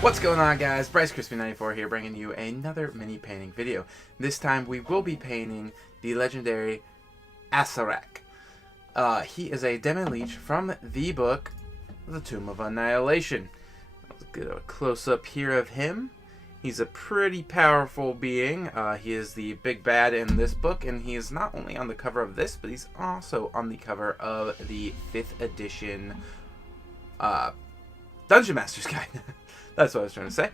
What's going on, guys? Bryce Crispy94 here, bringing you another mini painting video. This time we will be painting the legendary Acererak. He is a demi-leech from the book The Tomb of Annihilation. Let's get a close-up here of him. He's a pretty powerful being. He is the big bad in this book, and he is not only on the cover of this, but he's also on the cover of the 5th edition Dungeon Master's Guide. That's what I was trying to say.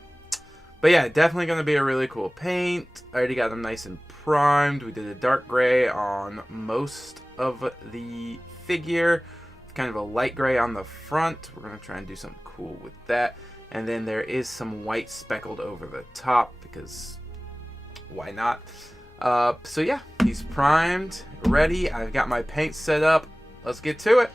But yeah, definitely going to be a really cool paint. I already got them nice and primed. We did a dark gray on most of the figure. Kind of a light gray on the front. We're going to try and do something cool with that. And then there is some white speckled over the top because why not? So yeah, he's primed, ready. I've got my paint set up. Let's get to it.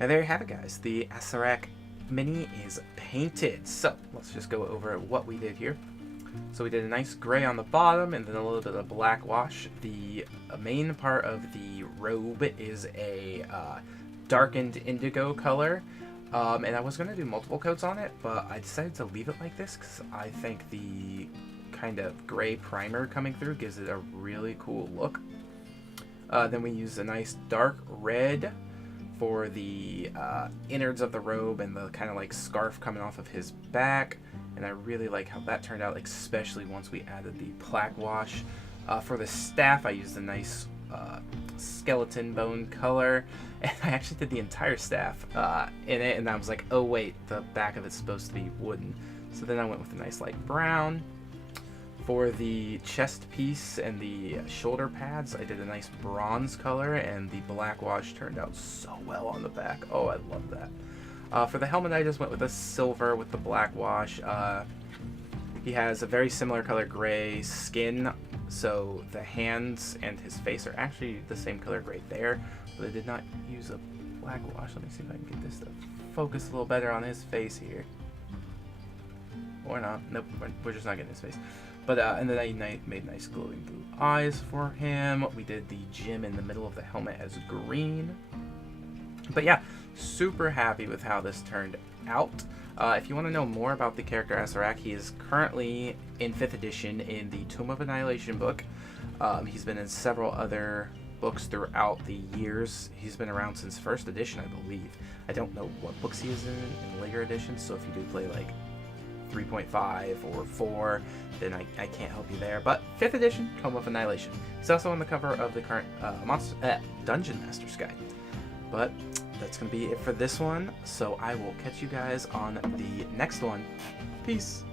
And there you have it, guys. The Acererak mini is painted. So let's just go over what we did here. So we did a nice gray on the bottom and then a little bit of black wash. The main part of the robe is a darkened indigo color. And I was going to do multiple coats on it, but I decided to leave it like this because I think the kind of gray primer coming through gives it a really cool look. Then we used a nice dark red for the innards of the robe and the kind of like scarf coming off of his back. And I really like how that turned out, especially once we added the plaque wash. For the staff, I used a nice skeleton bone color. And I actually did the entire staff in it, and I was like, oh wait, the back of it's supposed to be wooden. So then I went with a nice light brown. For the chest piece and the shoulder pads, I did a nice bronze color, and the black wash turned out so well on the back. Oh, I love that. For the helmet, I just went with a silver with the black wash. He has a very similar color gray skin, so the hands and his face are actually the same color gray there, but I did not use a black wash. Let me see if I can get this to focus a little better on his face here. Or not. Nope, we're just not getting his face. But, and then I made nice glowing blue eyes for him. We did the gem in the middle of the helmet as green. But yeah, super happy with how this turned out. If you want to know more about the character Acererak, he is currently in 5th edition in the Tomb of Annihilation book. He's been in several other books throughout the years. He's been around since 1st edition, I believe. I don't know what books he is in later editions, so if you do play like 3.5 or 4, then I can't help you there. But 5th edition, Tomb of Annihilation. He's also on the cover of the current Dungeon Master's Guide. But that's going to be it for this one, so I will catch you guys on the next one. Peace!